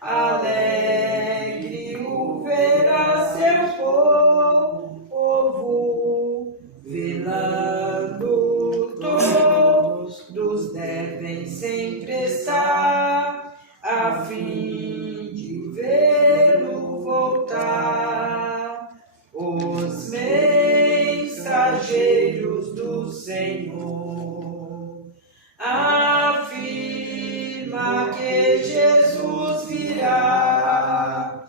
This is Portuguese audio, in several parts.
Alegre o verá seu povo, velando todos devem sempre estar, a fim de vê-lo voltar. Os mensageiros do Senhor afirma que Jesus virá,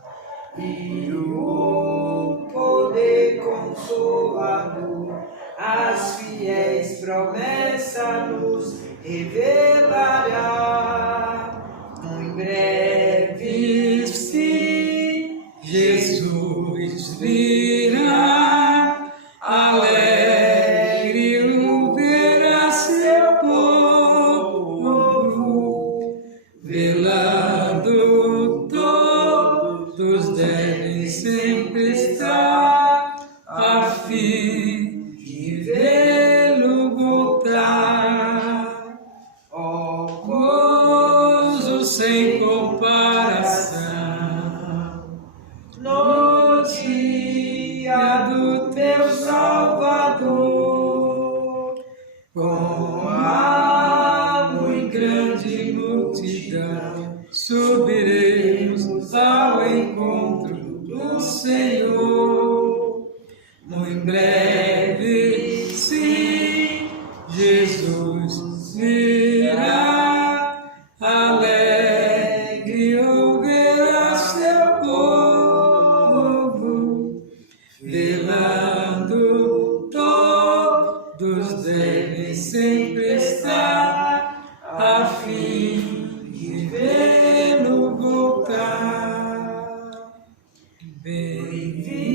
e o poder consolador as fiéis promessas nos revelará. Muito breve, sim, Jesus virá, alegre o verá seu povo, velando todos devem sempre estar, a fim de vê-lo voltar. Ó gozo sem comparação, no dia do teu Salvador, com a muito grande multidão, subiremos ao encontro do Senhor. Muito breve, sim, Jesus virá, alegre ouvirá seu povo, velando todos devem sempre estar, a fim de vê-lo voltar. Bem-vindo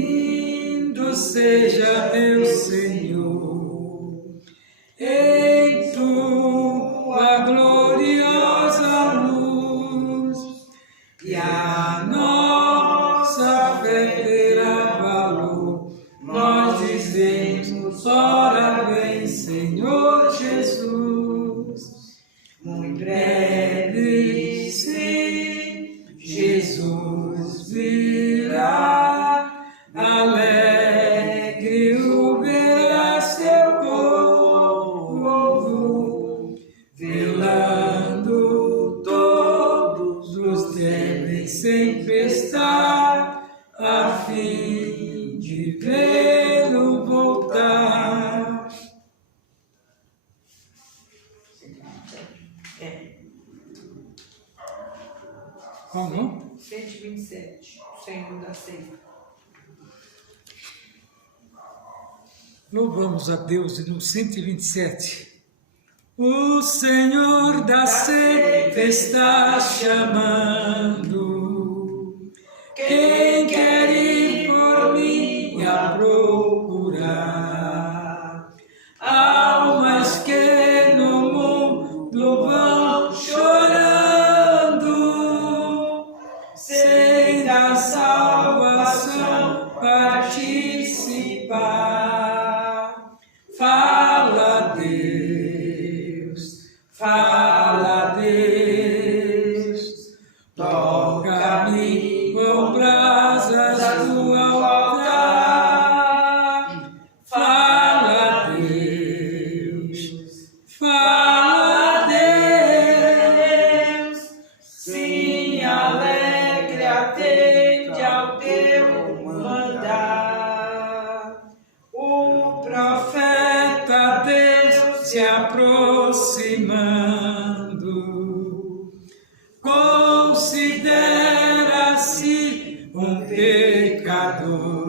seja meu Senhor, em tua gloriosa luz, e a nossa fé terá valor. Nós dizemos: ora vem, Senhor Jesus. Muito breve, sim, Jesus virá, alegre o verá seu povo, velando todos devem sempre estar, a fim de vê-lo voltar. Como? 127, Senhor da Ceia. Louvamos a Deus no 127. O Senhor da Ceia está chamando. Quem quer ir por mim a procurar? Almas que no mundo vão chorando, sem da salvação participar. Fala, Deus, fala, Deus, toca-me com brasas do altar. Fala, Deus, fala, Deus, sim, alegre atende ao teu mandar. O profeta Deus se aproximando, considera-se um pecador,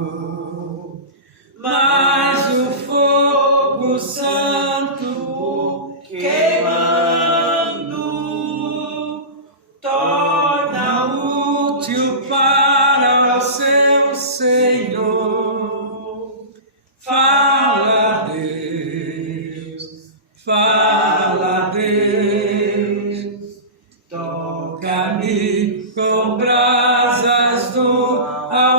mas o fogo santo o queimando torna útil para o seu Senhor. Fala, Deus, fala, Deus, toca-me com brasas do altar.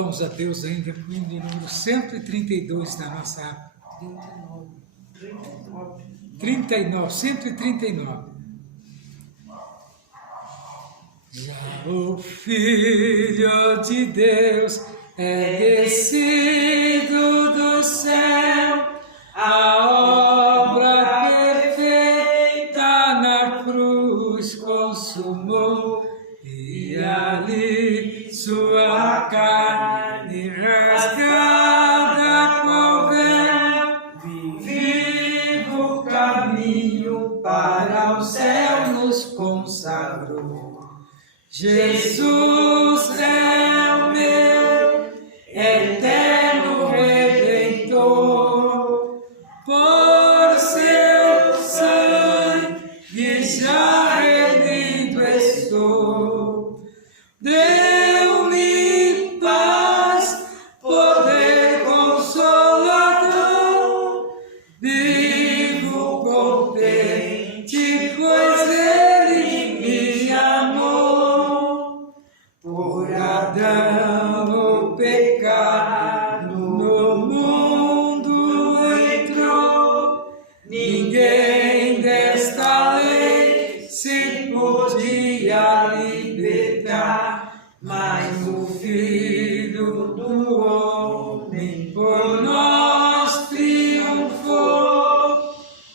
louvamos a Deus ainda com o hino de número 132 da nossa 139. Já o Filho de Deus é descido do céu, a obra perfeita na cruz consumou, e ali sua carne rasgada com véu, vivo caminho para o céu nos consagrou. Jesus é o meu eterno Redentor, por seu sangue já remido estou. Deu-me paz, poder consolador, vivo contente, pois Ele me amou. Por Adão o pecado no mundo entrou, ninguém desta lei se podia libertar, mas o Filho do Homem por nós triunfou.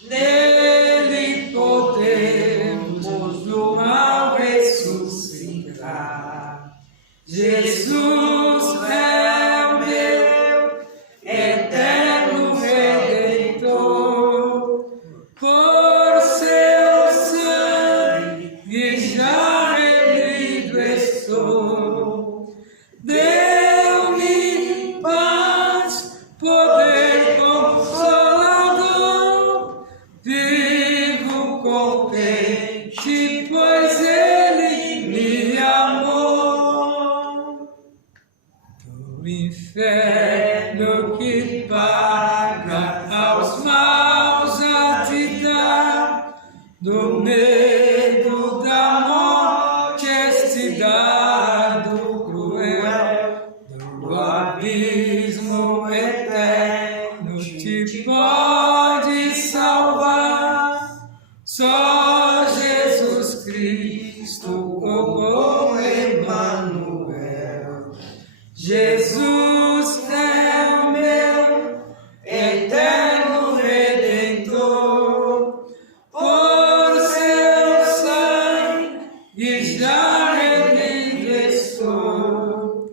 Nele podemos do mal ressuscitar. Jesus é o meu eterno Redentor, por seu sangue já remido estou. Deu-me paz, poder consolador, vivo contente, pois Ele me amou. Do inferno que paga aos maus a te dar, do medo da morte este dardo cruel, do abismo eterno te pode salvar. Só Jesus Cristo, o bom Emmanuel. Jesus é o meu eterno Redentor, por seu sangue já remido estou.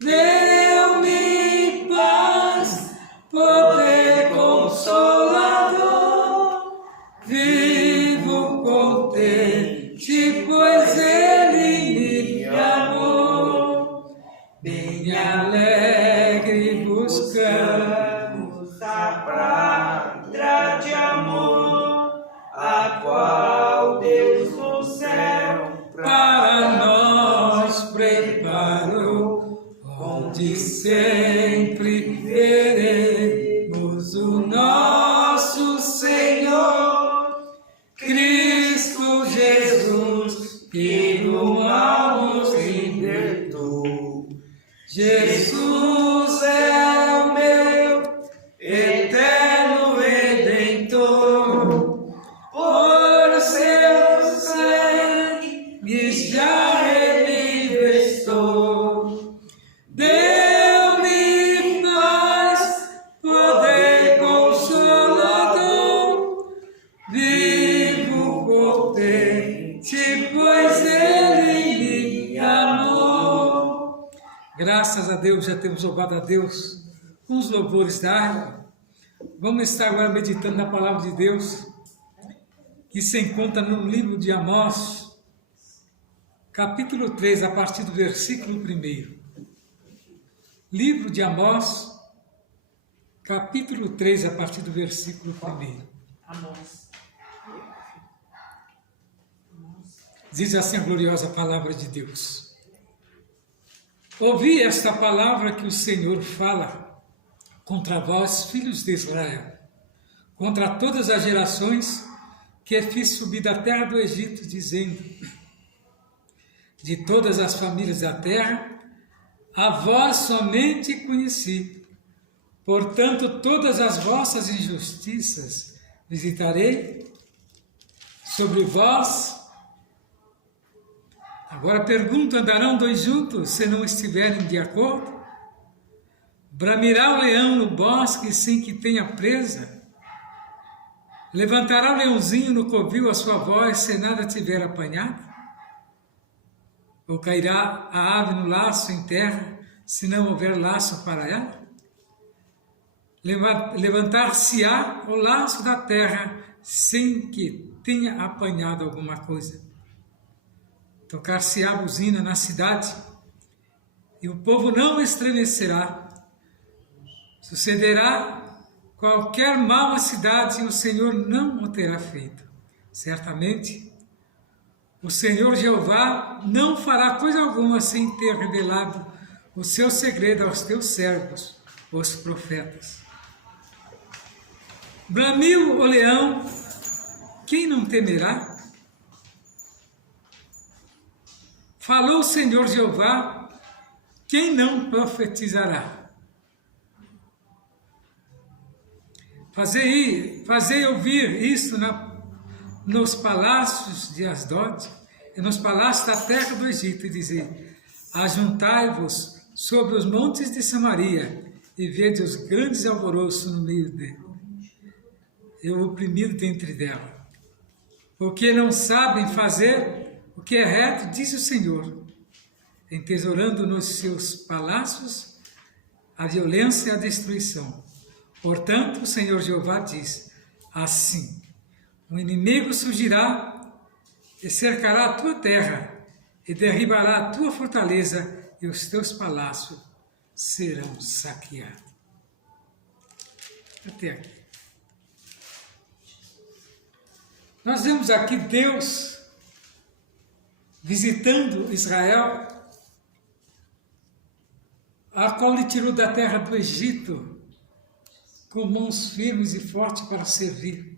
Deu-me paz, poder consolador, vivo contente, pois Ele me amou. Bem alegre buscamos a pátria de amor, a qual Deus no céu para nós preparou, onde sempre veremos o nosso Senhor, Cristo Jesus, que do mal nos libertou. Jesus é o meu eterno Redentor, por seu sangue já remido estou. Deu-me paz, poder consolador, vivo contente, pois Ele me amou. Graças a Deus, já temos louvado a Deus com os louvores da harpa. Vamos estar agora meditando na palavra de Deus, que se encontra no livro de Amós, capítulo 3, a partir do versículo 1. Livro de Amós, capítulo 3, a partir do versículo 1. Diz assim a gloriosa palavra de Deus. Ouvi esta palavra que o Senhor fala contra vós, filhos de Israel, contra todas as gerações que fiz subir da terra do Egito, dizendo: de todas as famílias da terra, a vós somente conheci. Portanto, todas as vossas injustiças visitarei sobre vós. Agora pergunto, andarão dois juntos se não estiverem de acordo? Bramirá o leão no bosque sem que tenha presa? Levantará o leãozinho no covil a sua voz se nada tiver apanhado? Ou cairá a ave no laço em terra se não houver laço para ela? Levantar-se-á o laço da terra sem que tenha apanhado alguma coisa. Tocar-se-á a buzina na cidade e o povo não estremecerá. Sucederá qualquer mal à cidade e o Senhor não o terá feito. Certamente, o Senhor Jeová não fará coisa alguma sem ter revelado o seu segredo aos teus servos, os profetas. Bramiu o leão, quem não temerá? Falou o Senhor Jeová, quem não profetizará? Fazei ouvir isso nos palácios de Asdod e nos palácios da terra do Egito, e dizei: ajuntai-vos sobre os montes de Samaria e vede os grandes alvoroços no meio dele, e o oprimido dentre dela. Porque não sabem fazer o que é reto, diz o Senhor, entesourando nos seus palácios a violência e a destruição. Portanto, o Senhor Jeová diz: assim, o inimigo surgirá e cercará a tua terra, e derribará a tua fortaleza, e os teus palácios serão saqueados. Até aqui. Nós vemos aqui Deus visitando Israel, a qual lhe tirou da terra do Egito, com mãos firmes e fortes para servir.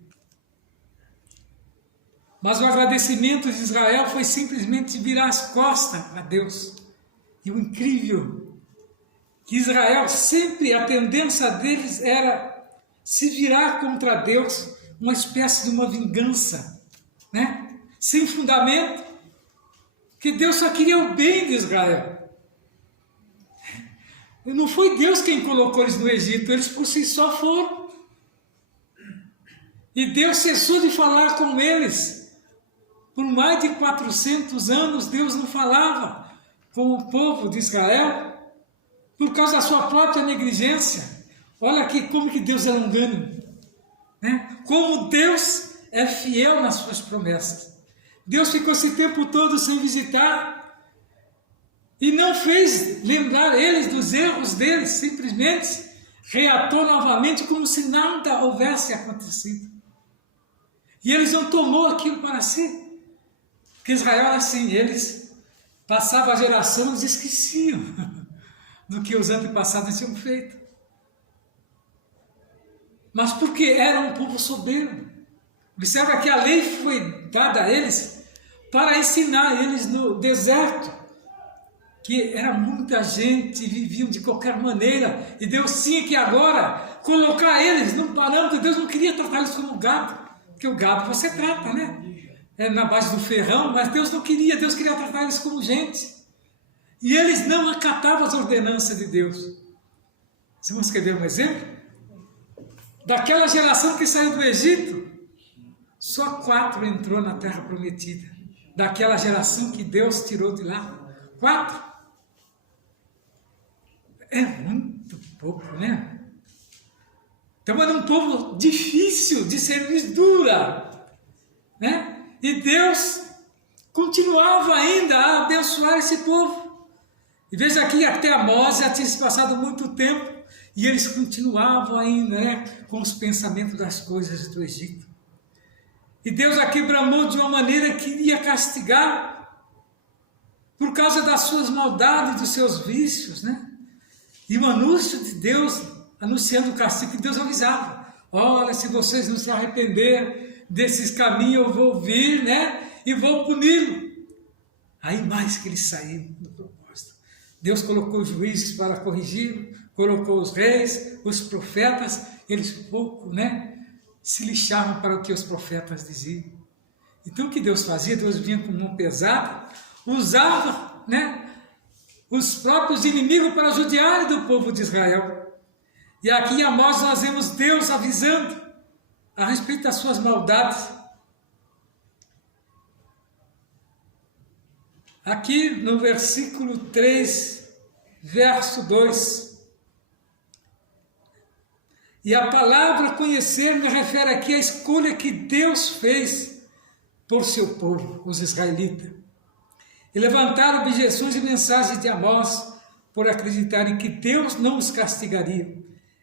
Mas o agradecimento de Israel foi simplesmente virar as costas a Deus. E o incrível, que Israel sempre, a tendência deles era se virar contra Deus, uma espécie de uma vingança, né? Sem fundamento, que Deus só queria o bem de Israel. Não foi Deus quem colocou eles no Egito, eles por si só foram. E Deus cessou de falar com eles. Por mais de 400 anos, Deus não falava com o povo de Israel, por causa da sua própria negligência. Olha aqui como que Deus é longânimo, né? Como Deus é fiel nas suas promessas. Deus ficou esse tempo todo sem visitar, e não fez lembrar eles dos erros deles, simplesmente reatou novamente como se nada houvesse acontecido. E eles não tomou aquilo para si. Porque Israel era assim, eles passavam a geração e esqueciam do que os antepassados tinham feito. Mas porque era um povo soberbo. Observa que a lei foi dada a eles para ensinar eles no deserto, que era muita gente, viviam de qualquer maneira, e Deus tinha que agora colocar eles num parâmetro. Deus não queria tratar eles como gado, porque o gado você trata, né? É na base do ferrão, mas Deus não queria, Deus queria tratar eles como gente. E eles não acatavam as ordenanças de Deus. Vocês vão escrever um exemplo? Daquela geração que saiu do Egito, só 4 entrou na terra prometida. Daquela geração que Deus tirou de lá, 4. É muito pouco, né? Então era um povo difícil, de serviço dura, né? E Deus continuava ainda a abençoar esse povo. E veja aqui, até Amós já tinha se passado muito tempo, e eles continuavam ainda, né, com os pensamentos das coisas do Egito. E Deus aqui bramou de uma maneira que iria castigar por causa das suas maldades, dos seus vícios, né? E o anúncio de Deus, anunciando o castigo, que Deus avisava: olha, se vocês não se arrepender desses caminhos, eu vou vir, né? E vou puni-lo. Aí mais que eles saíram do propósito. Deus colocou os juízes para corrigir, colocou os reis, os profetas, eles pouco, se lixavam para o que os profetas diziam. Então o que Deus fazia? Deus vinha com mão pesada, usava, os próprios inimigos para judiarem do povo de Israel. E aqui em Amós nós vemos Deus avisando a respeito das suas maldades. Aqui no versículo 3, verso 2. E a palavra conhecer me refere aqui à escolha que Deus fez por seu povo, os israelitas. E levantaram objeções e mensagens de Amós por acreditarem que Deus não os castigaria.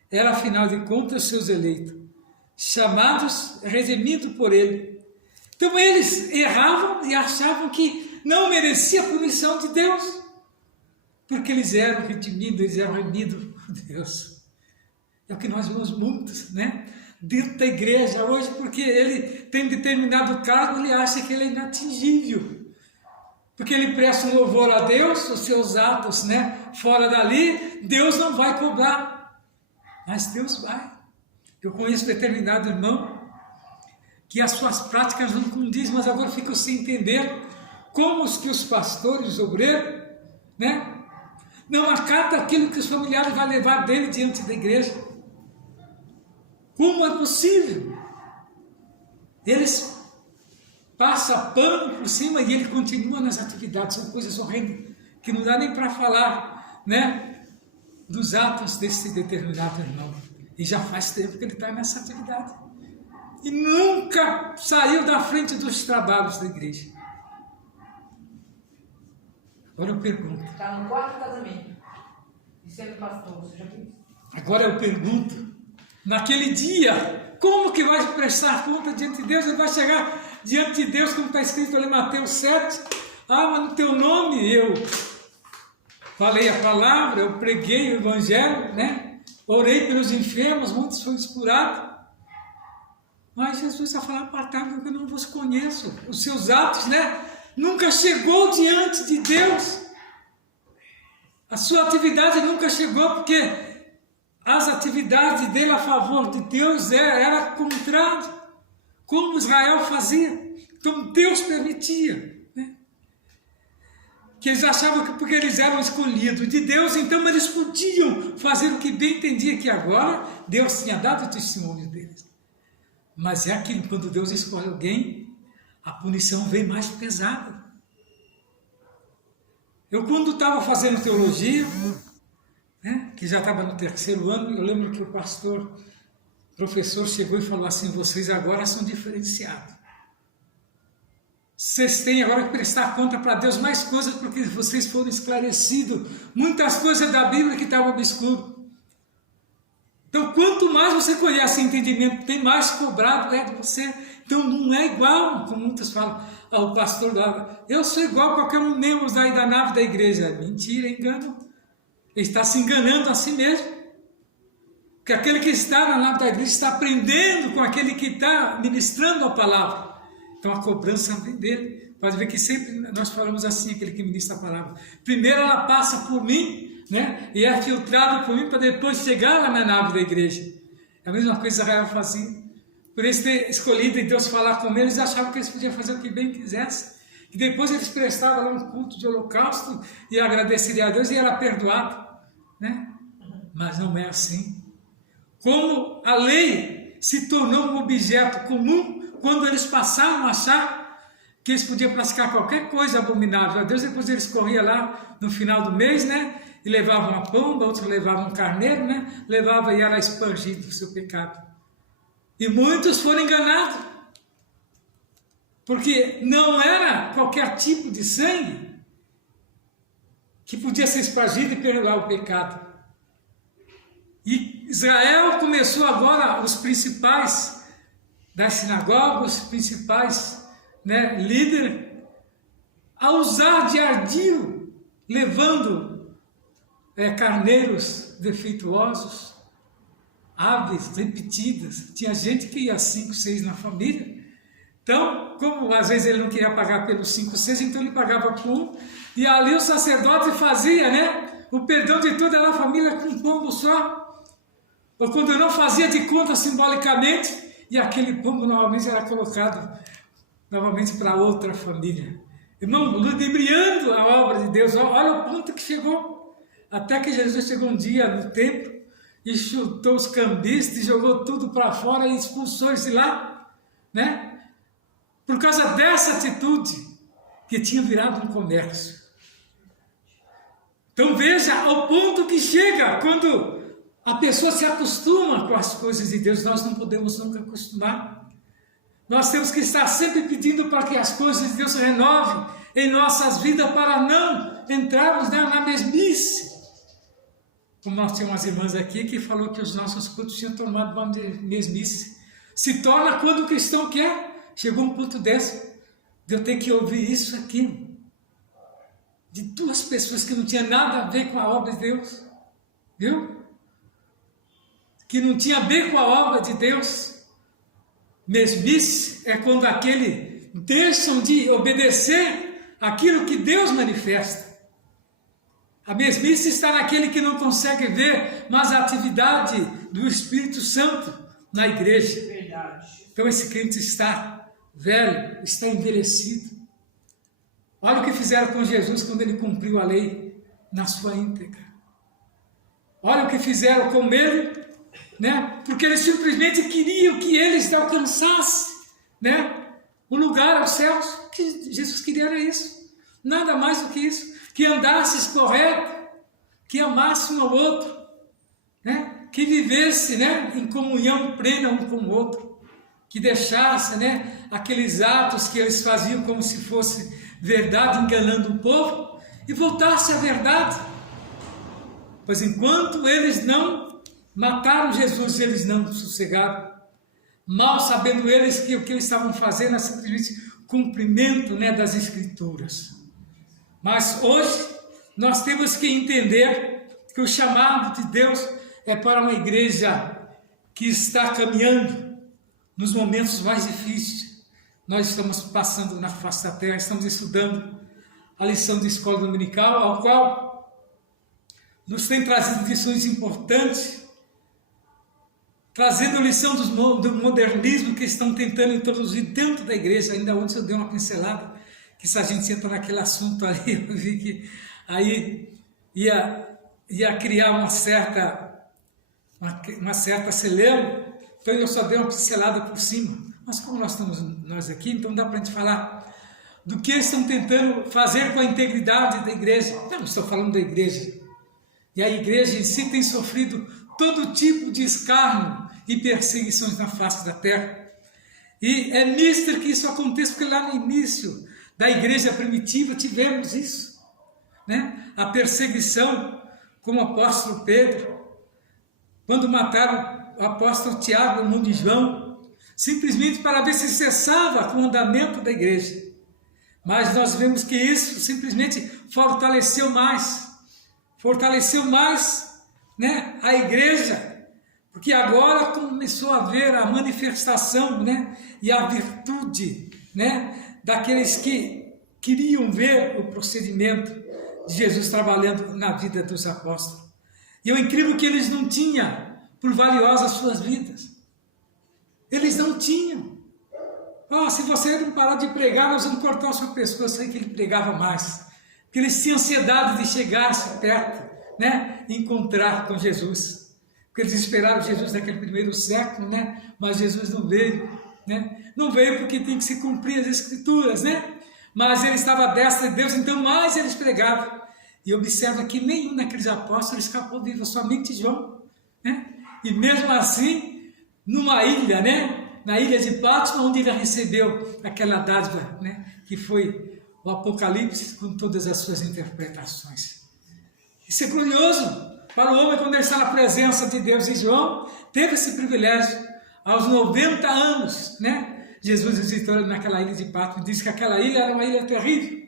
Era, afinal de contas, seus eleitos, chamados, redimidos por ele. Então eles erravam e achavam que não merecia a punição de Deus, porque eles eram redimidos, eles eram remidos por Deus. É o que nós vemos muitos, dentro da igreja hoje, porque ele tem determinado cargo, ele acha que ele é inatingível. Porque ele presta um louvor a Deus, os seus atos, fora dali, Deus não vai cobrar, mas Deus vai. Eu conheço determinado irmão que as suas práticas não condizem, mas agora fica sem entender como os pastores, os obreiros, não acatam aquilo que os familiares vão levar dele diante da igreja. Como é possível? Eles passam pano por cima e ele continua nas atividades. São coisas horrendas que não dá nem para falar, dos atos desse determinado irmão. E já faz tempo que ele está nessa atividade. E nunca saiu da frente dos trabalhos da igreja. Agora eu pergunto. Está no quarto casamento. E sendo pastor, você já viu? Agora eu pergunto. Naquele dia, como que vai prestar conta diante de Deus? Ele vai chegar diante de Deus, como está escrito ali em Mateus 7. Mas no teu nome eu falei a palavra, eu preguei o evangelho, orei pelos enfermos, muitos foram curados. Mas Jesus vai falar: apartai-vos, porque eu não vos conheço. Os seus atos, nunca chegou diante de Deus. A sua atividade nunca chegou, porque as atividades dele a favor de Deus era contrário, como Israel fazia. Então Deus permitia, que eles achavam que porque eles eram escolhidos de Deus, então eles podiam fazer o que bem entendia, que agora Deus tinha dado o testemunho deles. Mas é aquilo, quando Deus escolhe alguém, a punição vem mais pesada. Eu, quando estava fazendo teologia, que já estava no 3º ano, eu lembro que o professor chegou e falou assim: vocês agora são diferenciados. Vocês têm agora que prestar conta para Deus mais coisas, porque vocês foram esclarecidos. Muitas coisas da Bíblia que estavam obscuras. Então, quanto mais você conhece entendimento, tem mais cobrado de você. Então, não é igual, como muitos falam, ao pastor lá. Eu sou igual a qualquer um membro da nave da igreja. Mentira, engano. Ele está se enganando a si mesmo. Porque aquele que está na nave da igreja está aprendendo com aquele que está ministrando a palavra. Então, a cobrança vem dele. Pode ver que sempre nós falamos assim, aquele que ministra a palavra. Primeiro ela passa por mim, e é filtrado por mim para depois chegar lá na nave da igreja. É a mesma coisa que Israel fazia. Por eles ter escolhido e Deus falar com eles, achavam que eles podiam fazer o que bem quisessem. E depois eles prestavam lá um culto de holocausto e agradeceriam a Deus e era perdoado. Mas não é assim. Como a lei se tornou um objeto comum quando eles passaram a achar que eles podiam praticar qualquer coisa abominável a Deus, depois eles corriam lá no final do mês, e levavam uma pomba, outros levavam um carneiro, levava e era expangido o seu pecado. E muitos foram enganados, porque não era qualquer tipo de sangue que podia ser espargido e perdoar o pecado. E Israel começou agora, os principais das sinagogas, os principais líderes, a usar de ardil, levando carneiros defeituosos, aves repetidas. Tinha gente que ia 5, 6 na família. Então, como às vezes ele não queria pagar pelos 5, 6, então ele pagava por um. E ali o sacerdote fazia, o perdão de toda a família com um pombo só. Ou quando não fazia de conta simbolicamente, e aquele pombo novamente era colocado novamente para outra família. Irmão, ludibriando a obra de Deus. Olha o ponto que chegou. Até que Jesus chegou um dia no templo e chutou os cambistas, jogou tudo para fora e expulsou eles de lá, né? Por causa dessa atitude que tinha virado um comércio. Então veja ao ponto que chega quando a pessoa se acostuma com as coisas de Deus. Nós não podemos nunca acostumar. Nós temos que estar sempre pedindo para que as coisas de Deus se renovem em nossas vidas para não entrarmos na mesmice. Como nós tínhamos umas irmãs aqui que falou que os nossos cultos tinham tomado uma mesmice. Se torna quando o cristão quer. Chegou um ponto desse, de eu ter que ouvir isso aqui. De duas pessoas que não tinham nada a ver com a obra de Deus. Viu? Que não tinha a ver com a obra de Deus. Mesmice é quando aquele deixam de obedecer aquilo que Deus manifesta. A mesmice está naquele que não consegue ver mais a atividade do Espírito Santo na igreja. Verdade. Então esse crente está velho, está envelhecido. Olha o que fizeram com Jesus quando ele cumpriu a lei na sua íntegra. Olha o que fizeram com ele, né? Porque eles simplesmente queriam que eles alcançassem, né? O lugar aos céus. O que Jesus queria era isso. Nada mais do que isso. Que andasses correto, que amasse um ao outro, né? Que vivesse, né, em comunhão plena um com o outro, que deixasse, né, aqueles atos que eles faziam como se fosse verdade, enganando o povo, e voltasse à verdade. Pois enquanto eles não mataram Jesus, eles não sossegaram, mal sabendo eles que o que eles estavam fazendo era simplesmente cumprimento, né, das Escrituras. Mas hoje nós temos que entender que o chamado de Deus é para uma igreja que está caminhando nos momentos mais difíceis. Nós estamos passando na face da terra, estamos estudando a lição de escola dominical, ao qual nos tem trazido lições importantes, trazendo a lição do modernismo que estão tentando introduzir dentro da igreja. Ainda ontem eu dei uma pincelada, que se a gente entra naquele assunto ali, eu vi que aí ia criar uma certa celeuma. Então eu só dei uma pincelada por cima. Mas como nós aqui, então dá para a gente falar do que eles estão tentando fazer com a integridade da igreja. Não estou falando da igreja. E a igreja em si tem sofrido todo tipo de escárnio e perseguições na face da terra. E é mister que isso aconteça, porque lá no início da igreja primitiva tivemos isso, né? A perseguição, como o apóstolo Pedro, quando mataram o apóstolo Tiago, o irmão de João, simplesmente para ver se cessava com o andamento da igreja. Mas nós vemos que isso simplesmente fortaleceu mais, né, a igreja, porque agora começou a haver a manifestação, né, e a virtude, né, daqueles que queriam ver o procedimento de Jesus trabalhando na vida dos apóstolos. E é incrível que eles não tinham por valiosas suas vidas. Eles não tinham. Se você não parar de pregar, nós vamos cortar o seu pescoço. Aí que ele pregava mais. Porque eles tinham ansiedade de chegar perto, né? E encontrar com Jesus. Porque eles esperaram Jesus naquele primeiro século, né? Mas Jesus não veio, né? Não veio porque tem que se cumprir as Escrituras, né? Mas ele estava à destra de Deus, então mais eles pregavam. E observa que nenhum daqueles apóstolos escapou vivo, somente João, né? E mesmo assim, numa ilha, né? Na ilha de Patmos, onde ele recebeu aquela dádiva, né? Que foi o Apocalipse com todas as suas interpretações. Isso é glorioso para o homem quando ele está na presença de Deus. E João teve esse privilégio aos 90 anos, né? Jesus visitou naquela ilha de Patmos, disse que aquela ilha era uma ilha terrível,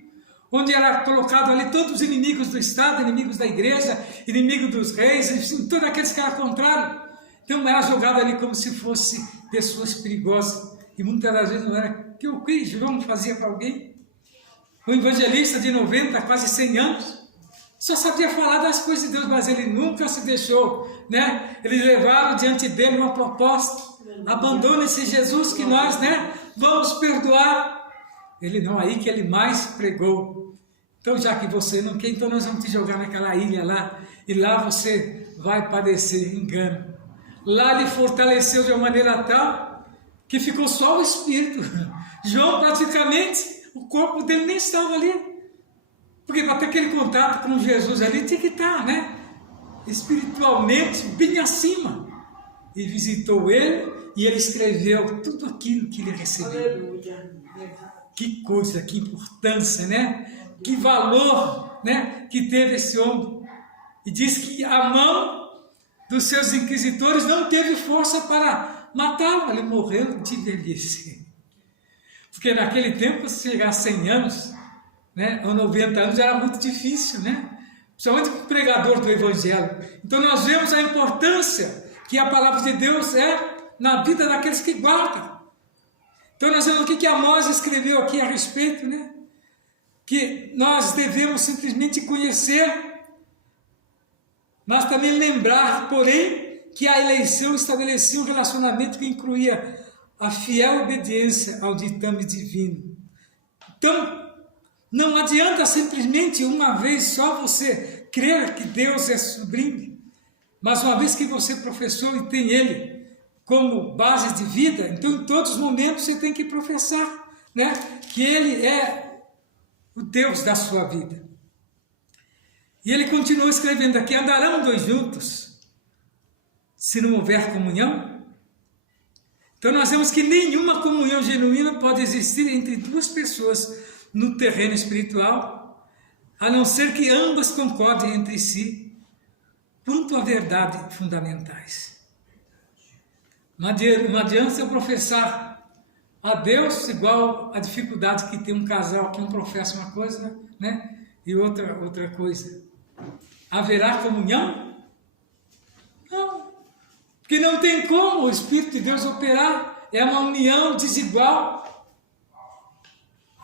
onde era colocado ali todos os inimigos do Estado, inimigos da igreja, inimigos dos reis, enfim, todos aqueles que eram contrários. Então era jogado ali como se fossem pessoas perigosas, e muitas das vezes não era. O que João fazia para alguém? Um evangelista de 90, quase 100 anos, Só sabia falar das coisas de Deus, mas ele nunca se deixou, né? Eles levaram diante dele uma proposta. Abandone esse Jesus que nós, né, vamos perdoar. Ele não, aí que ele mais pregou. Então, já que você não quer, então nós vamos te jogar naquela ilha lá, e lá você vai padecer engano. Lá ele fortaleceu de uma maneira tal, que ficou só o Espírito. João praticamente, o corpo dele nem estava ali. Porque para ter aquele contato com Jesus ali, tinha que estar, né, espiritualmente, bem acima. E visitou ele, e ele escreveu tudo aquilo que ele recebeu. Aleluia. Que coisa, que importância, né? Que valor, né, que teve esse homem. E diz que a mão dos seus inquisitores não teve força para matá-lo. Ele morreu de velhice. Porque naquele tempo, se chegar a 100 anos, né, ou 90 anos, era muito difícil, né? Principalmente o pregador do Evangelho. Então nós vemos a importância que a palavra de Deus é na vida daqueles que guardam. Então nós vemos o que Amós escreveu aqui a respeito, né? Que nós devemos simplesmente conhecer, mas também lembrar, porém, que a eleição estabelecia um relacionamento que incluía a fiel obediência ao ditame divino. Então, não adianta simplesmente uma vez só você crer que Deus é sublime, mas uma vez que você professou e tem Ele como base de vida, então em todos os momentos você tem que professar, né, que Ele é o Deus da sua vida. E ele continua escrevendo aqui: andarão dois juntos se não houver comunhão? Então nós vemos que nenhuma comunhão genuína pode existir entre duas pessoas no terreno espiritual, a não ser que ambas concordem entre si quanto a verdades fundamentais. Não adianta eu professar a Deus igual a dificuldade que tem um casal que um professa uma coisa, né, e outra coisa. Haverá comunhão? Não, porque não tem como o Espírito de Deus operar, é uma união desigual.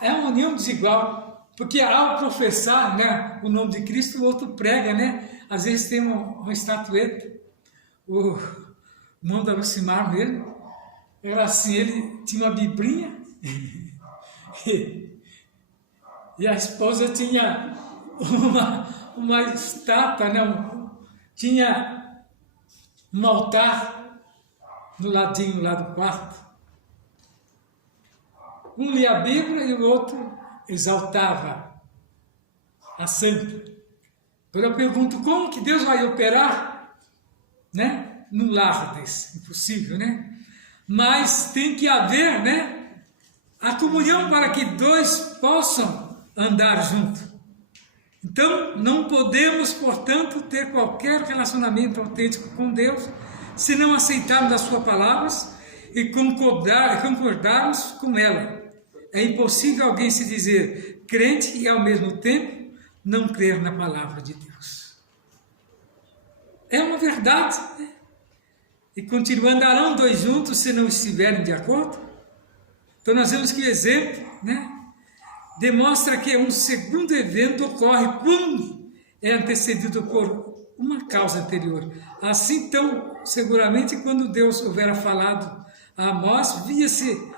É uma união desigual, porque ao professar, né, o nome de Cristo, o outro prega, né? Às vezes tem uma estatueta, o irmão da Lucimar mesmo, era assim, ele tinha uma biblinha, e a esposa tinha uma estátua, né? Tinha um altar no ladinho lá do quarto. Um lia a Bíblia e o outro exaltava a santa. Agora eu pergunto, como que Deus vai operar, né, num lar desse? Impossível, né? Mas tem que haver, né, a comunhão para que dois possam andar juntos. Então, não podemos, portanto, ter qualquer relacionamento autêntico com Deus se não aceitarmos as suas palavras e concordarmos com ela. É impossível alguém se dizer crente e, ao mesmo tempo, não crer na palavra de Deus. É uma verdade, né? E continuando, andarão dois juntos se não estiverem de acordo? Então, nós vemos que o exemplo, né, demonstra que um segundo evento ocorre quando é antecedido por uma causa anterior. Assim, então, seguramente, quando Deus houvera falado a Amós, via-se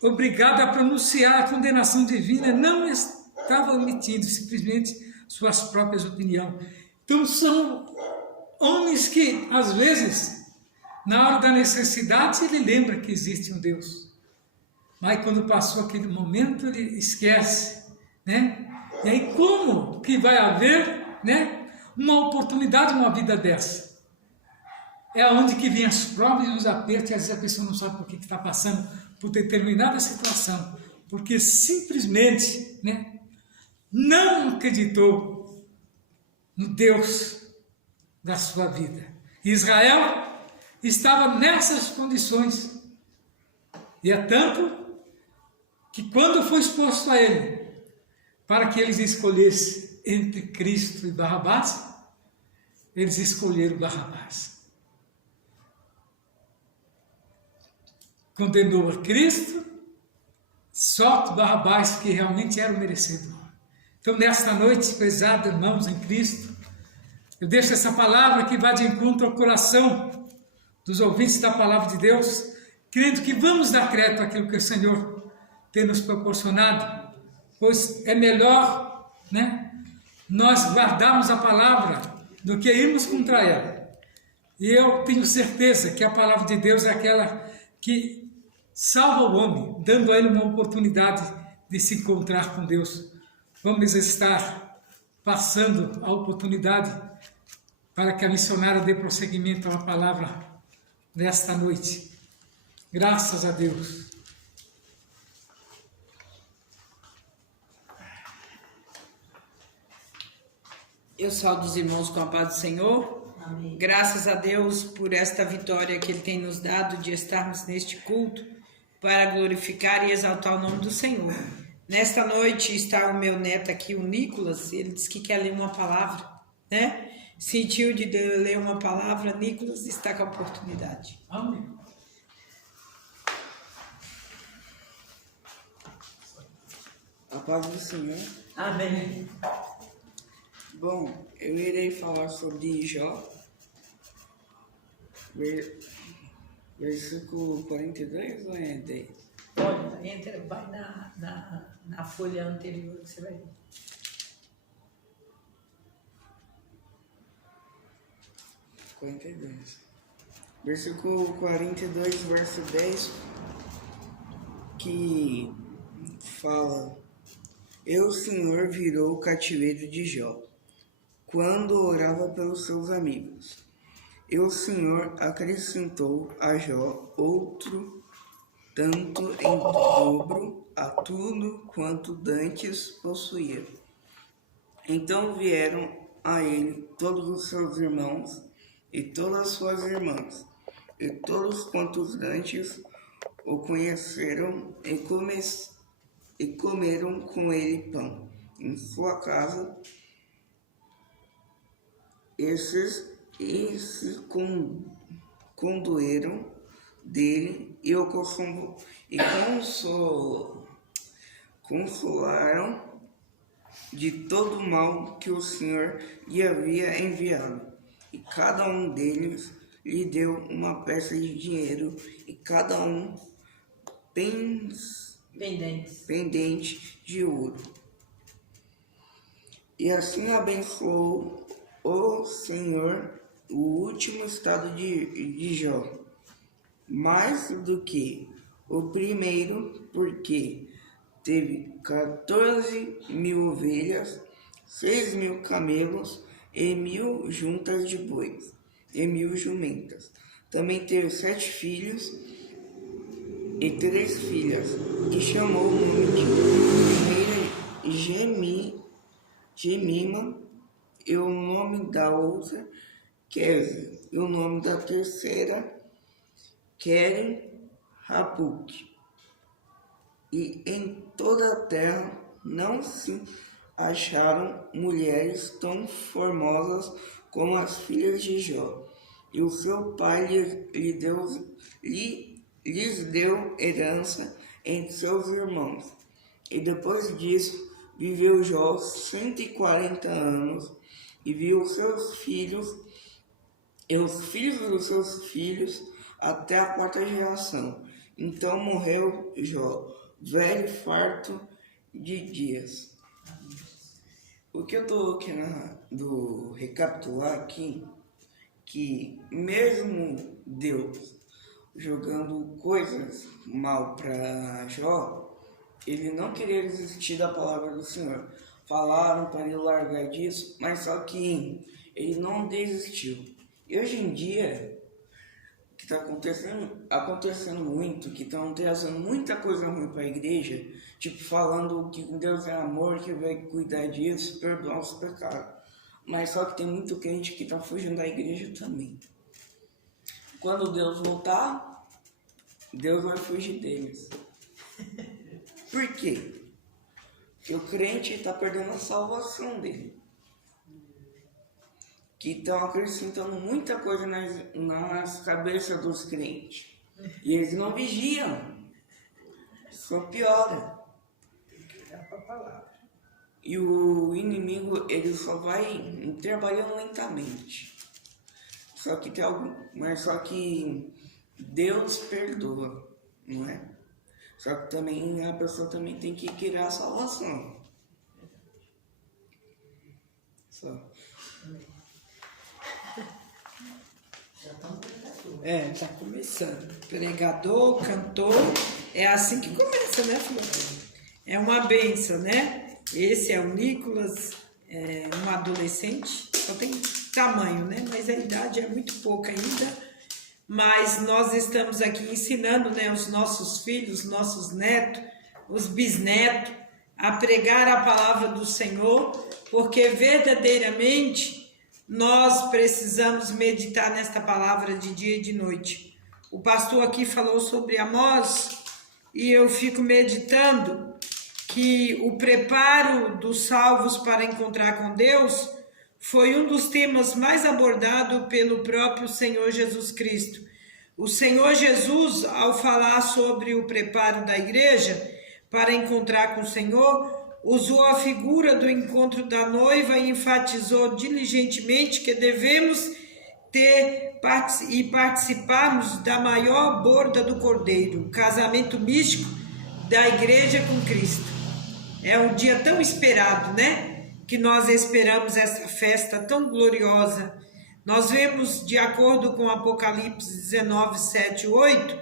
obrigado a pronunciar a condenação divina, não estava omitindo simplesmente suas próprias opiniões. Então, são homens que, às vezes, na hora da necessidade, ele lembra que existe um Deus. Mas quando passou aquele momento, ele esquece, né? E aí como que vai haver, né, uma oportunidade numa vida dessa? É onde que vem as provas e os apertos, e às vezes a pessoa não sabe por que está passando por determinada situação, porque simplesmente, né, não acreditou no Deus da sua vida. Israel estava nessas condições, e é tanto que quando foi exposto a ele, para que eles escolhessem entre Cristo e Barrabás, eles escolheram Barrabás. Condenou a Cristo, só Barrabás, que realmente era o merecedor. Então, nesta noite, prezados irmãos em Cristo, eu deixo essa palavra que vai de encontro ao coração dos ouvintes da palavra de Deus, crendo que vamos dar crédito àquilo que o Senhor tem nos proporcionado, pois é melhor, né, nós guardarmos a palavra do que irmos contra ela. E eu tenho certeza que a palavra de Deus é aquela que salva o homem, dando a ele uma oportunidade de se encontrar com Deus. Vamos estar passando a oportunidade para que a missionária dê prosseguimento à palavra nesta noite. Graças a Deus. Eu saúdo os irmãos com a paz do Senhor. Amém. Graças a Deus por esta vitória que Ele tem nos dado de estarmos neste culto para glorificar e exaltar o nome do Senhor. Nesta noite está o meu neto aqui, o Nicolas, ele disse que quer ler uma palavra, né? Sentiu de ler uma palavra, Nicolas está com a oportunidade. Amém. A paz do Senhor. Amém. Bom, eu irei falar sobre Jó, versículo 42 ou é 10? Olha, entra, vai na folha anterior que você vai ver. Versículo 42, verso 10, que fala: E o Senhor virou o cativeiro de Jó, quando orava pelos seus amigos. E o Senhor acrescentou a Jó outro tanto em dobro a tudo quanto dantes possuía. Então vieram a ele todos os seus irmãos e todas as suas irmãs, e todos quantos dantes o conheceram e comeram com ele pão em sua casa. Esses se condoeram dele e o consolaram de todo o mal que o Senhor lhe havia enviado. E cada um deles lhe deu uma peça de dinheiro, e cada um pendente de ouro. E assim abençoou o Senhor o último estado de Jó, mais do que o primeiro, porque teve 14.000 ovelhas, 6.000 camelos e 1.000 juntas de bois, e 1.000 jumentas. Também teve 7 filhos e 3 filhas, e chamou o nome de primeira Gemima, e o nome da outra Kézia, e o nome da terceira Querem Rapuque. E em toda a terra não se acharam mulheres tão formosas como as filhas de Jó. E o seu pai lhes deu herança entre seus irmãos. E depois disso viveu Jó 140 anos e viu seus filhos e os filhos dos seus filhos até a 4ª geração. Então morreu Jó, velho, farto de dias. O que eu estou querendo recapitular aqui, que mesmo Deus jogando coisas mal para Jó, ele não queria desistir da palavra do Senhor. Falaram para ele largar disso, mas só que ele não desistiu. E hoje em dia, o que está acontecendo muito, que estão trazendo muita coisa ruim para a igreja, tipo falando que Deus é amor, que vai cuidar disso, perdoar os pecados. Mas só que tem muito crente que está fugindo da igreja também. Quando Deus voltar, Deus vai fugir deles. Por quê? Porque o crente está perdendo a salvação dele. Que estão acrescentando muita coisa nas cabeças dos crentes. E eles não vigiam. Só piora. E o inimigo, ele só vai trabalhando lentamente. Só que tem algo, mas só que Deus perdoa, não é? Só que também a pessoa também tem que querer a salvação. Só. Tá começando. Pregador, cantor, é assim que começa, né, Flor? É uma benção, né? Esse é o Nicolas, um adolescente, só tem tamanho, né? Mas a idade é muito pouca ainda. Mas nós estamos aqui ensinando, né, os nossos filhos, nossos netos, os bisnetos, a pregar a palavra do Senhor, porque verdadeiramente nós precisamos meditar nesta palavra de dia e de noite. O pastor aqui falou sobre Amós e eu fico meditando que o preparo dos salvos para encontrar com Deus foi um dos temas mais abordados pelo próprio Senhor Jesus Cristo. O Senhor Jesus, ao falar sobre o preparo da igreja para encontrar com o Senhor, usou a figura do encontro da noiva e enfatizou diligentemente que devemos ter e participarmos da maior borda do Cordeiro, o casamento místico da igreja com Cristo. É um dia tão esperado, né? Que nós esperamos essa festa tão gloriosa. Nós vemos, de acordo com Apocalipse 19, 7 e 8,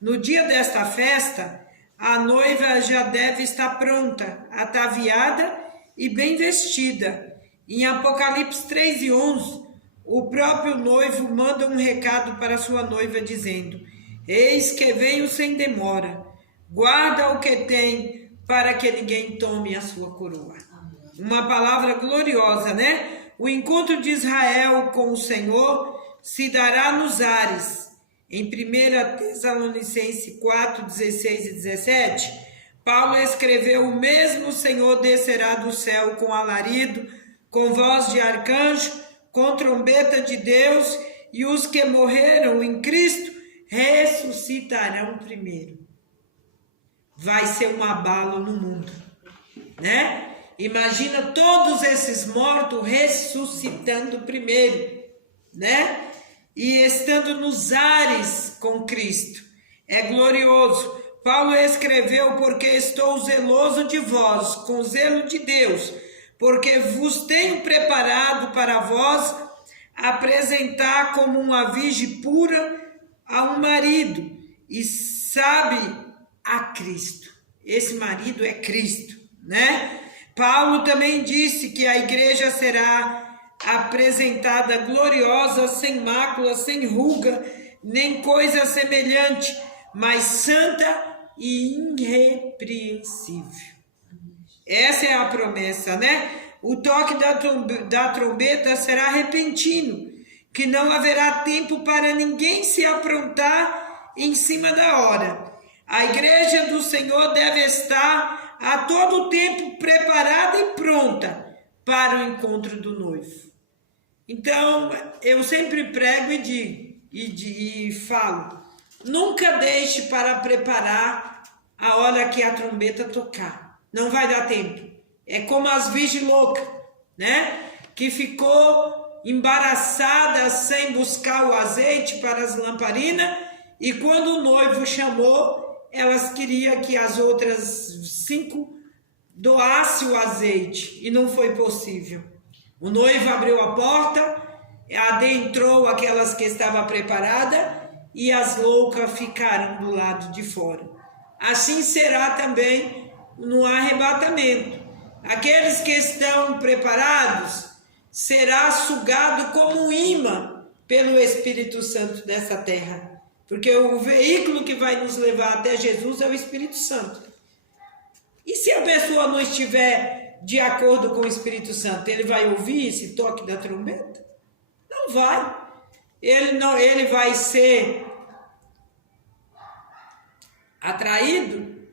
no dia desta festa, a noiva já deve estar pronta, ataviada e bem vestida. Em Apocalipse 3 e 11, o próprio noivo manda um recado para sua noiva dizendo: eis que venho sem demora, guarda o que tem para que ninguém tome a sua coroa. Uma palavra gloriosa, né? O encontro de Israel com o Senhor se dará nos ares. Em 1 Tessalonicenses 4, 16 e 17, Paulo escreveu: o mesmo Senhor descerá do céu com alarido, com voz de arcanjo, com trombeta de Deus, e os que morreram em Cristo ressuscitarão primeiro. Vai ser um abalo no mundo, né? Imagina todos esses mortos ressuscitando primeiro, né? E estando nos ares com Cristo. É glorioso. Paulo escreveu: porque estou zeloso de vós, com zelo de Deus, porque vos tenho preparado para vós apresentar como uma virgem pura a um marido, e sabe, a Cristo. Esse marido é Cristo, né? Paulo também disse que a igreja será apresentada gloriosa, sem mácula, sem ruga, nem coisa semelhante, mas santa e irrepreensível. Essa é a promessa, né? O toque da trombeta será repentino, que não haverá tempo para ninguém se aprontar em cima da hora. A igreja do Senhor deve estar a todo tempo preparada e pronta para o encontro do noivo. Então, eu sempre prego e digo, e falo: nunca deixe para preparar a hora que a trombeta tocar. Não vai dar tempo. É como as virgens loucas, né? Que ficou embaraçada sem buscar o azeite para as lamparinas, e quando o noivo chamou, elas queriam que as outras 5 doassem o azeite, e não foi possível. O noivo abriu a porta, adentrou aquelas que estavam preparadas, e as loucas ficaram do lado de fora. Assim será também no arrebatamento. Aqueles que estão preparados será sugado como um imã pelo Espírito Santo dessa terra. Porque o veículo que vai nos levar até Jesus é o Espírito Santo. E se a pessoa não estiver de acordo com o Espírito Santo, ele vai ouvir esse toque da trombeta? Não vai. Ele vai ser atraído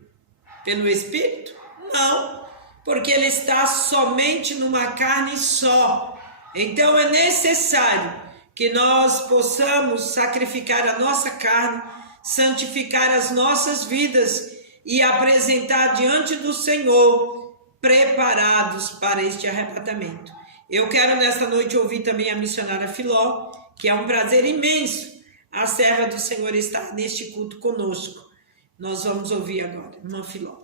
pelo Espírito? Não, porque ele está somente numa carne só. Então é necessário que nós possamos sacrificar a nossa carne, santificar as nossas vidas e apresentar diante do Senhor preparados para este arrebatamento. Eu quero nesta noite ouvir também a missionária Filó, que é um prazer imenso a serva do Senhor estar neste culto conosco. Nós vamos ouvir agora, irmã Filó.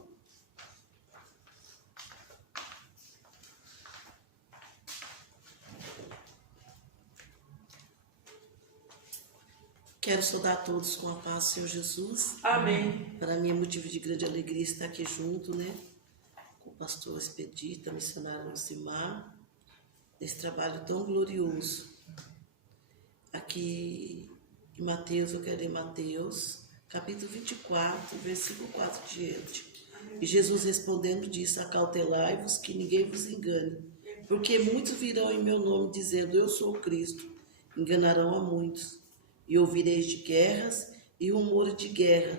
Quero saudar a todos com a paz do Senhor Jesus. Amém. Para mim é motivo de grande alegria estar aqui junto, né? Com o pastor Expedita, a missionária Lucimar, nesse trabalho tão glorioso. Aqui em Mateus, eu quero ler Mateus, capítulo 24, versículo 4 diante. E Jesus respondendo disse: acautelai-vos que ninguém vos engane, porque muitos virão em meu nome dizendo: eu sou o Cristo, enganarão a muitos. E ouvireis de guerras e rumores de guerra.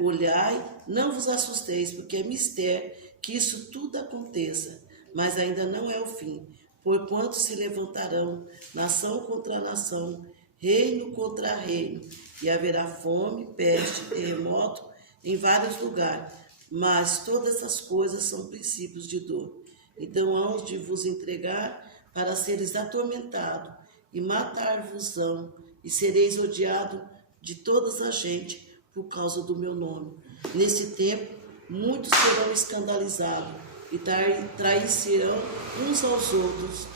Olhai, não vos assusteis, porque é mistério que isso tudo aconteça, mas ainda não é o fim. Porquanto se levantarão nação contra nação, reino contra reino, e haverá fome, peste, terremoto em vários lugares. Mas todas essas coisas são princípios de dor. Então hão de vos entregar para seres atormentados, e matar-vos-ão, e sereis odiados de todas as gente por causa do meu nome. Nesse tempo, muitos serão escandalizados e trairão uns aos outros,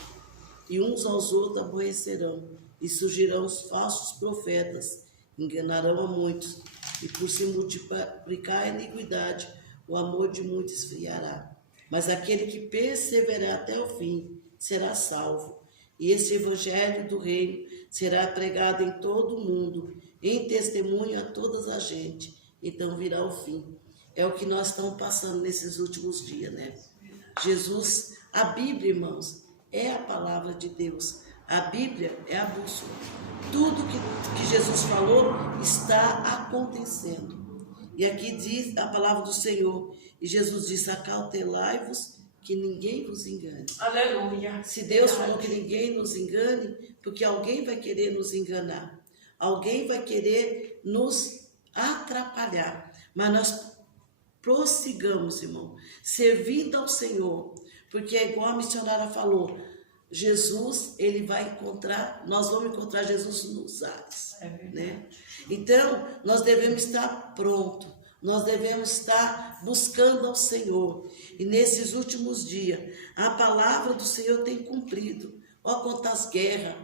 e uns aos outros aborrecerão, e surgirão os falsos profetas, enganarão a muitos, e por se multiplicar a iniquidade, o amor de muitos esfriará. Mas aquele que perseverar até o fim será salvo. E esse evangelho do reino será pregado em todo o mundo, em testemunho a todas as gente. Então virá o fim. É o que nós estamos passando nesses últimos dias, né? Jesus, a Bíblia, irmãos, é a palavra de Deus. A Bíblia é a bússola. Tudo que Jesus falou está acontecendo. E aqui diz a palavra do Senhor. E Jesus disse: acautelai-vos que ninguém vos engane. Aleluia. Se Deus falou que ninguém nos engane, porque alguém vai querer nos enganar. Alguém vai querer nos atrapalhar. Mas nós prossigamos, irmão, servindo ao Senhor. Porque é igual a missionária falou, Jesus, ele vai encontrar, nós vamos encontrar Jesus nos ares. Né? Então, nós devemos estar prontos. Nós devemos estar buscando ao Senhor. E nesses últimos dias, a palavra do Senhor tem cumprido. Ó quantas guerras,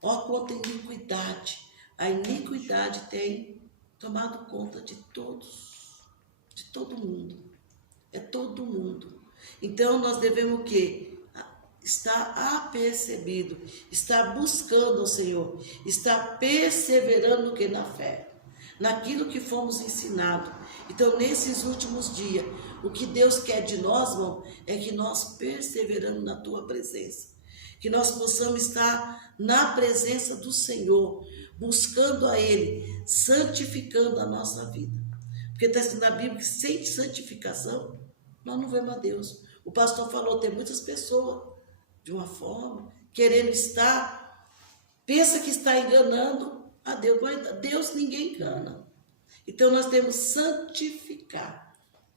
ó quanta iniquidade. A iniquidade tem tomado conta de todos, de todo mundo. É todo mundo. Então nós devemos o quê? Estar apercebido, estar buscando ao Senhor, estar perseverando no que? Na fé. Naquilo que fomos ensinados. Então, nesses últimos dias, o que Deus quer de nós, irmão, é que nós perseveramos na tua presença. Que nós possamos estar na presença do Senhor, buscando a Ele, santificando a nossa vida. Porque está escrito na Bíblia que sem santificação, nós não vemos a Deus. O pastor falou, tem muitas pessoas, de uma forma, querendo estar, pensa que está enganando a Deus, mas Deus ninguém engana. Então nós temos que santificar.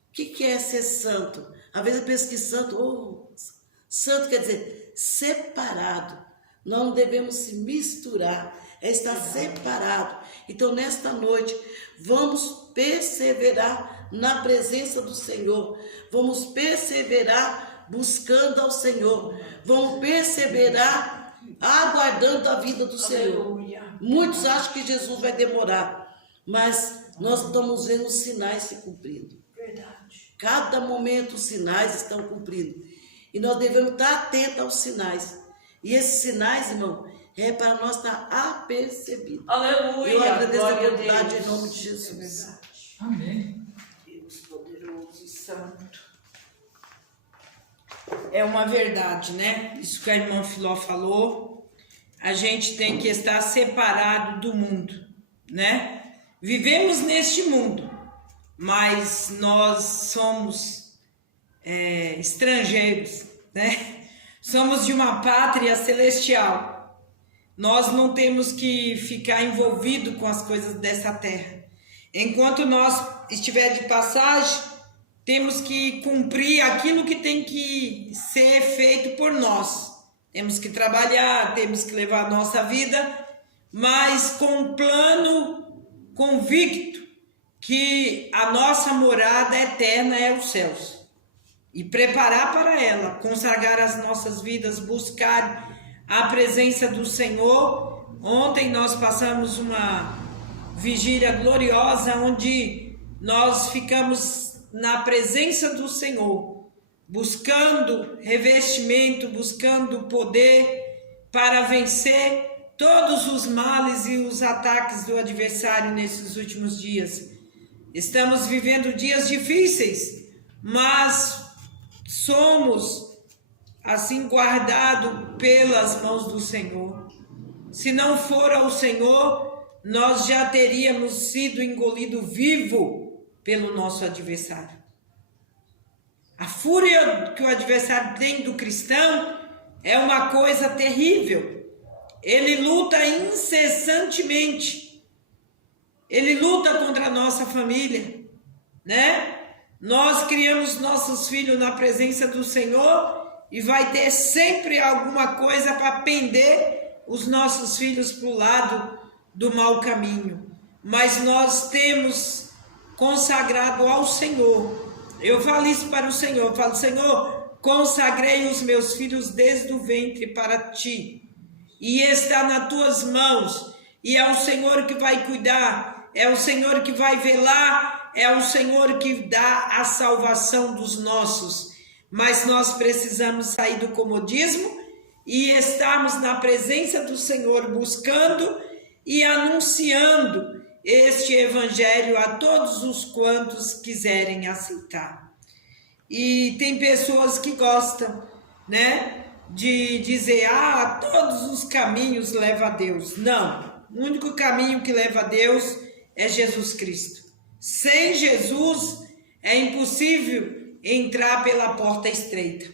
O que é ser santo? Às vezes eu penso que santo quer dizer separado. Nós não devemos se misturar, é estar separado. Então nesta noite vamos perseverar na presença do Senhor. Vamos perseverar buscando ao Senhor. Vamos perseverar aguardando a vida do Senhor. Muitos acham que Jesus vai demorar, mas nós estamos vendo os sinais se cumprindo. Verdade. Cada momento os sinais estão cumprindo. E nós devemos estar atentos aos sinais. E esses sinais, irmão, é para nós estar apercebidos. Aleluia. Eu agradeço a Glória oportunidade Deus. em nome de Jesus. É verdade. Amém. Deus poderoso e santo. É uma verdade, né? Isso que a irmã Filó falou. A gente tem que estar separado do mundo, né? Vivemos neste mundo, mas nós somos estrangeiros, né? Somos de uma pátria celestial. Nós não temos que ficar envolvido com as coisas dessa terra. Enquanto nós estiver de passagem, temos que cumprir aquilo que tem que ser feito por nós. Temos que trabalhar, temos que levar a nossa vida, mas com um plano convicto que a nossa morada eterna é os céus. E preparar para ela, consagrar as nossas vidas, buscar a presença do Senhor. Ontem nós passamos uma vigília gloriosa, onde nós ficamos na presença do Senhor, buscando revestimento, buscando poder para vencer todos os males e os ataques do adversário nesses últimos dias. Estamos vivendo dias difíceis, mas somos assim guardados pelas mãos do Senhor. Se não for ao Senhor, nós já teríamos sido engolido vivo pelo nosso adversário. A fúria que o adversário tem do cristão é uma coisa terrível. Ele luta incessantemente. Ele luta contra a nossa família, né? Nós criamos nossos filhos na presença do Senhor e vai ter sempre alguma coisa para pender os nossos filhos para o lado do mau caminho. Mas nós temos consagrado ao Senhor. Eu falo isso para o Senhor. Eu falo, Senhor, consagrei os meus filhos desde o ventre para Ti. E está nas Tuas mãos. E é o Senhor que vai cuidar. É o Senhor que vai velar. É o Senhor que dá a salvação dos nossos. Mas nós precisamos sair do comodismo e estarmos na presença do Senhor, buscando e anunciando este evangelho a todos os quantos quiserem aceitar. E tem pessoas que gostam, né, de dizer, todos os caminhos levam a Deus. Não, o único caminho que leva a Deus é Jesus Cristo. Sem Jesus é impossível entrar pela porta estreita,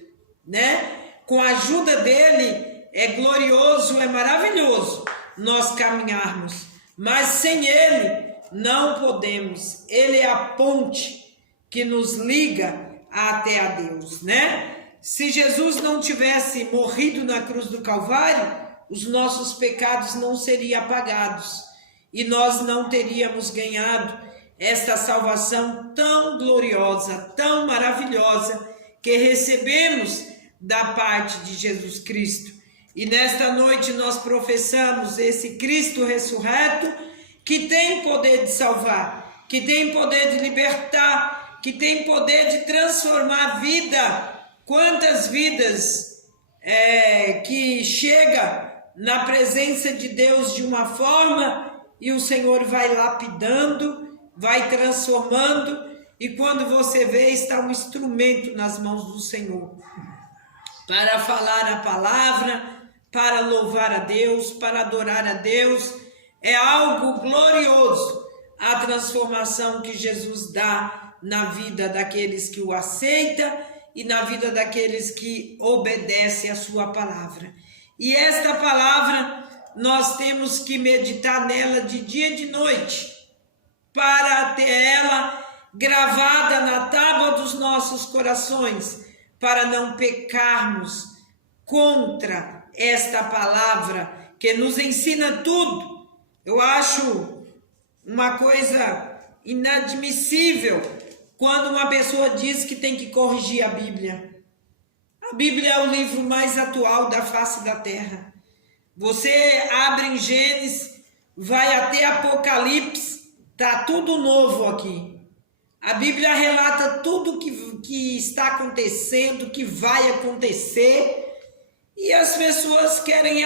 né? Com a ajuda dele é glorioso, é maravilhoso nós caminharmos, mas sem ele não podemos. Ele é a ponte que nos liga até a Deus, né? Se Jesus não tivesse morrido na cruz do Calvário, os nossos pecados não seriam apagados e nós não teríamos ganhado esta salvação tão gloriosa, tão maravilhosa que recebemos da parte de Jesus Cristo. E nesta noite nós professamos esse Cristo ressurreto que tem poder de salvar, que tem poder de libertar, que tem poder de transformar a vida. Quantas vidas que chega na presença de Deus de uma forma e o Senhor vai lapidando, vai transformando, e quando você vê, está um instrumento nas mãos do Senhor para falar a palavra, para louvar a Deus, para adorar a Deus. É algo glorioso a transformação que Jesus dá na vida daqueles que o aceitam e na vida daqueles que obedecem a sua palavra. E esta palavra nós temos que meditar nela de dia e de noite, para ter ela gravada na tábua dos nossos corações, para não pecarmos contra esta palavra que nos ensina tudo. Eu acho uma coisa inadmissível quando uma pessoa diz que tem que corrigir a Bíblia. A Bíblia é o livro mais atual da face da terra. Você abre em Gênesis, vai até Apocalipse, está tudo novo aqui. A Bíblia relata tudo que está acontecendo, que vai acontecer. E as pessoas querem,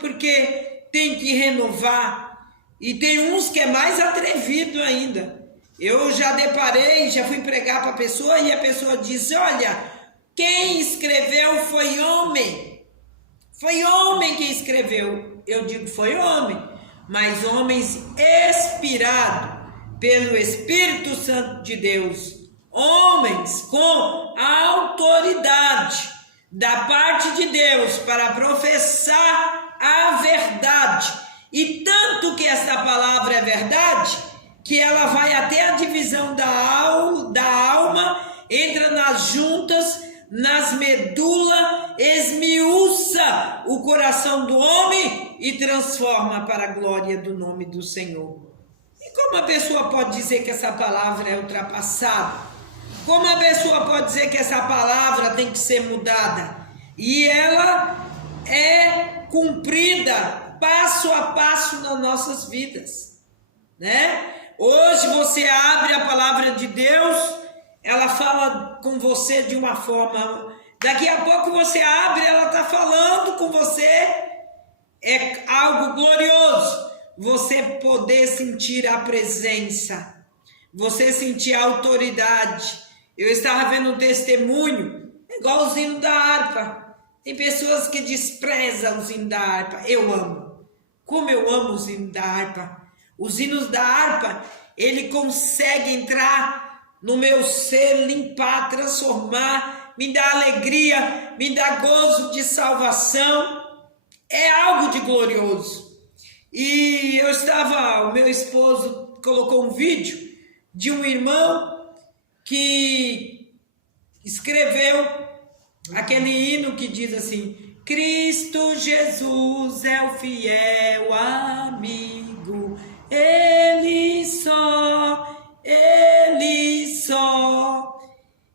porque tem que renovar. E tem uns que é mais atrevido ainda. Eu já deparei, já fui pregar para a pessoa e a pessoa disse, olha, quem escreveu foi homem. Foi homem que escreveu. Eu digo, foi homem. Mas homens inspirados pelo Espírito Santo de Deus. Homens com a autoridade da parte de Deus para professar a verdade. E tanto que esta palavra é verdade, que ela vai até a divisão da alma entra nas juntas, nas medulas, esmiuça o coração do homem e transforma para a glória do nome do Senhor. E como a pessoa pode dizer que essa palavra é ultrapassada? Como a pessoa pode dizer que essa palavra tem que ser mudada? E ela é cumprida passo a passo nas nossas vidas, né? Hoje você abre a palavra de Deus, ela fala com você de uma forma, daqui a pouco você abre, ela está falando com você, é algo glorioso, você poder sentir a presença, você sentir a autoridade. Eu estava vendo um testemunho, igualzinho da harpa, tem pessoas que desprezam os hinos da harpa, eu amo, como eu amo os hinos da harpa. Os hinos da harpa, ele consegue entrar no meu ser, limpar, transformar, me dá alegria, me dá gozo de salvação. É algo de glorioso. E o meu esposo colocou um vídeo de um irmão que escreveu aquele hino que diz assim: Cristo Jesus é o fiel amigo, Ele só.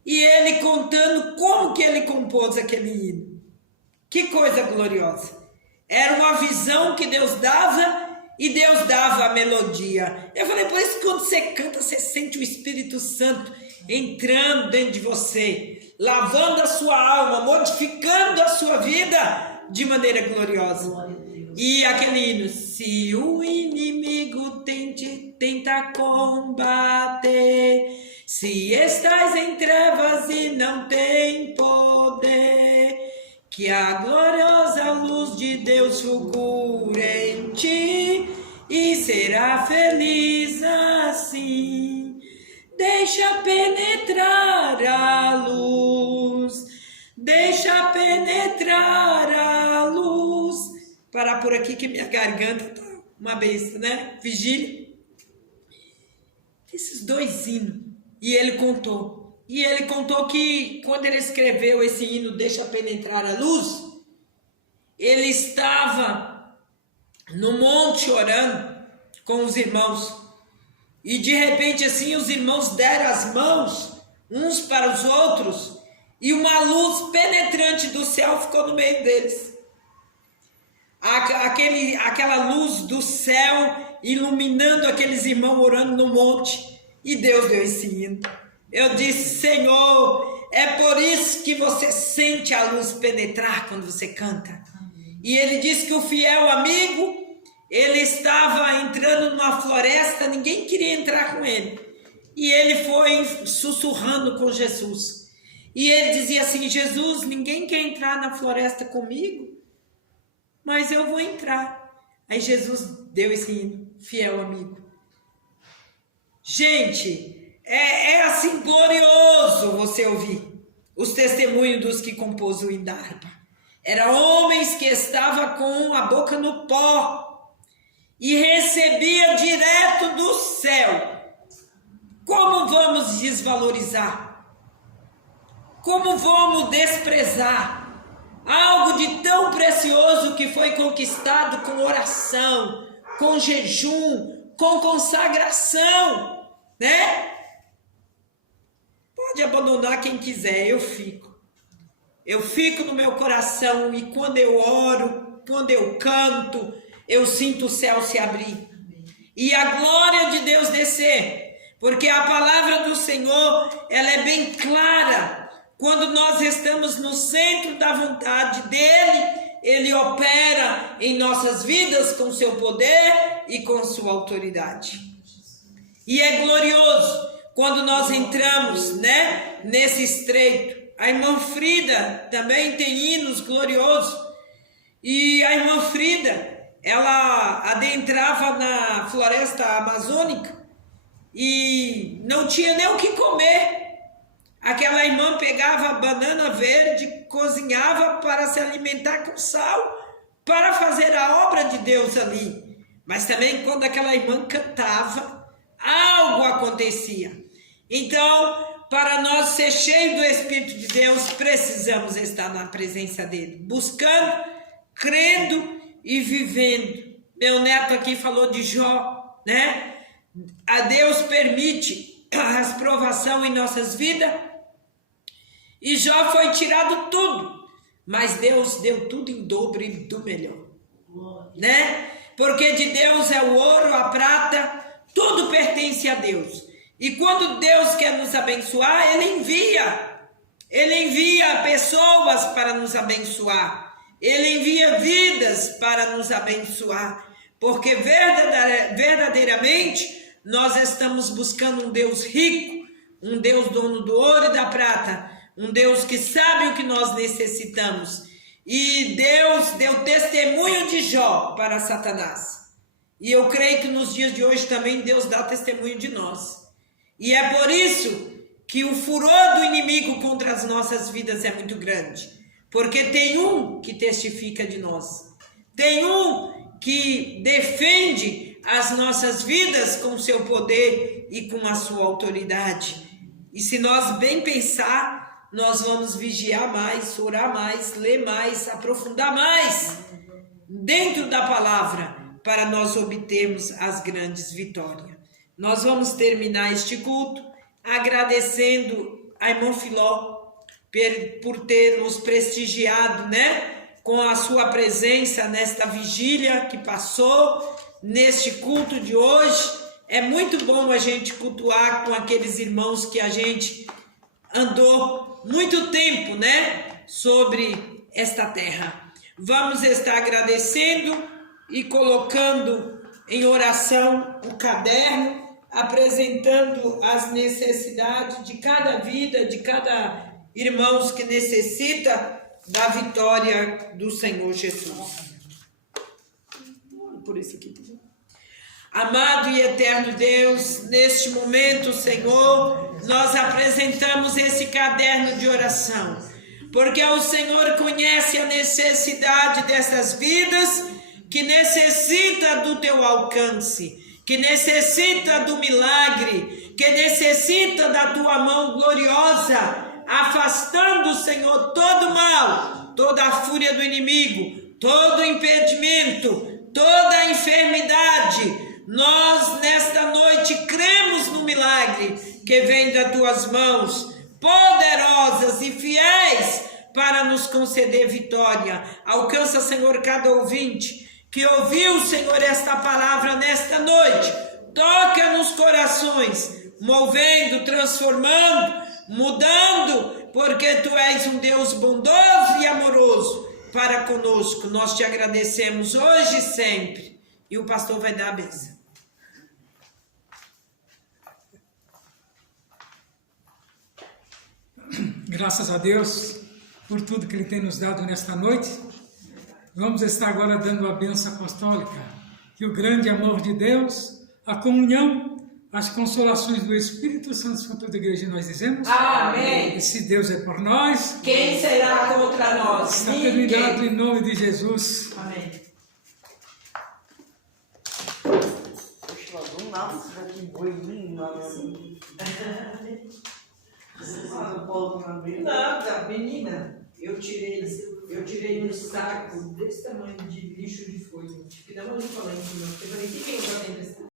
E ele contando como que ele compôs aquele hino. Que coisa gloriosa. Era uma visão que Deus dava e Deus dava a melodia. Eu falei, por isso que quando você canta, você sente o Espírito Santo entrando dentro de você, lavando a sua alma, modificando a sua vida de maneira gloriosa. E aquele hino: se o inimigo tenta combater, se estás em trevas e não tem poder, que a gloriosa luz de Deus fulgure em ti e será feliz assim. Deixa penetrar a luz, deixa penetrar a luz. Parar por aqui que minha garganta tá uma besta, né? Vigília. Esses dois hinos. E ele contou. E ele contou que quando ele escreveu esse hino, Deixa Penetrar a Luz, ele estava no monte orando com os irmãos. E de repente assim os irmãos deram as mãos uns para os outros e uma luz penetrante do céu ficou no meio deles. Aquela luz do céu iluminando aqueles irmãos orando no monte. E Deus deu esse hino. Eu disse: Senhor, é por isso que você sente a luz penetrar quando você canta. E ele disse que o fiel amigo, ele estava entrando numa floresta, ninguém queria entrar com ele. E ele foi sussurrando com Jesus. E ele dizia assim: Jesus, ninguém quer entrar na floresta comigo, mas eu vou entrar. Aí Jesus deu esse hino, fiel amigo. Gente, é assim glorioso você ouvir os testemunhos dos que compôs o hino da harpa. Eram homens que estavam com a boca no pó e recebia direto do céu. Como vamos desvalorizar? Como vamos desprezar algo de tão precioso que foi conquistado com oração, com jejum, com consagração, né? Pode abandonar quem quiser, eu fico. Eu fico no meu coração e quando eu oro, quando eu canto, eu sinto o céu se abrir e a glória de Deus descer, porque a palavra do Senhor, ela é bem clara. Quando nós estamos no centro da vontade dele, ele opera em nossas vidas com seu poder e com sua autoridade. E é glorioso quando nós entramos, né, nesse estreito. A irmã Frida também tem hinos gloriosos. E a irmã Frida, ela adentrava na floresta amazônica e não tinha nem o que comer. Aquela irmã pegava banana verde, cozinhava para se alimentar com sal, para fazer a obra de Deus ali. Mas também quando aquela irmã cantava, algo acontecia. Então, para nós ser cheios do Espírito de Deus, precisamos estar na presença dele, buscando, crendo e vivendo. Meu neto aqui falou de Jó, né? A Deus permite as provações em nossas vidas, e Jó foi tirado tudo, mas Deus deu tudo em dobro e do melhor, né? Porque de Deus é o ouro, a prata, tudo pertence a Deus. E quando Deus quer nos abençoar, Ele envia pessoas para nos abençoar, Ele envia vidas para nos abençoar, porque verdadeiramente nós estamos buscando um Deus rico, um Deus dono do ouro e da prata, um Deus que sabe o que nós necessitamos. E Deus deu testemunho de Jó para Satanás. E eu creio que nos dias de hoje também Deus dá testemunho de nós. E é por isso que o furor do inimigo contra as nossas vidas é muito grande. Porque tem um que testifica de nós. Tem um que defende as nossas vidas com seu poder e com a sua autoridade. E se nós bem pensar, nós vamos vigiar mais, orar mais, ler mais, aprofundar mais dentro da palavra, para nós obtermos as grandes vitórias. Nós vamos terminar este culto agradecendo a irmã Filó por ter nos prestigiado, né, com a sua presença nesta vigília que passou, neste culto de hoje. É muito bom a gente cultuar com aqueles irmãos que a gente andou muito tempo, né, sobre esta terra. Vamos estar agradecendo e colocando em oração o caderno, apresentando as necessidades de cada vida, de cada irmão que necessita da vitória do Senhor Jesus. Por isso aqui. Amado e eterno Deus, neste momento, Senhor, nós apresentamos esse caderno de oração, porque o Senhor conhece a necessidade dessas vidas que necessita do teu alcance, que necessita do milagre, que necessita da tua mão gloriosa, afastando, Senhor, todo o mal, toda a fúria do inimigo, todo o impedimento, toda a enfermidade. Nós, nesta noite, cremos no milagre que vem das tuas mãos, poderosas e fiéis, para nos conceder vitória. Alcança, Senhor, cada ouvinte que ouviu, Senhor, esta palavra nesta noite. Toca nos corações, movendo, transformando, mudando, porque Tu és um Deus bondoso e amoroso para conosco. Nós Te agradecemos hoje e sempre. E o pastor vai dar a bênção. Graças a Deus por tudo que Ele tem nos dado nesta noite. Vamos estar agora dando a bênção apostólica. Que o grande amor de Deus, a comunhão, as consolações do Espírito Santo com toda a igreja, nós dizemos. Amém. E se Deus é por nós, Quem será contra nós? está terminado em nome de Jesus. Amém. Nada, menina, eu tirei um saco desse tamanho de lixo de folha. Que dá uma limpa lá em cima. Eu falei, o que eu vou ter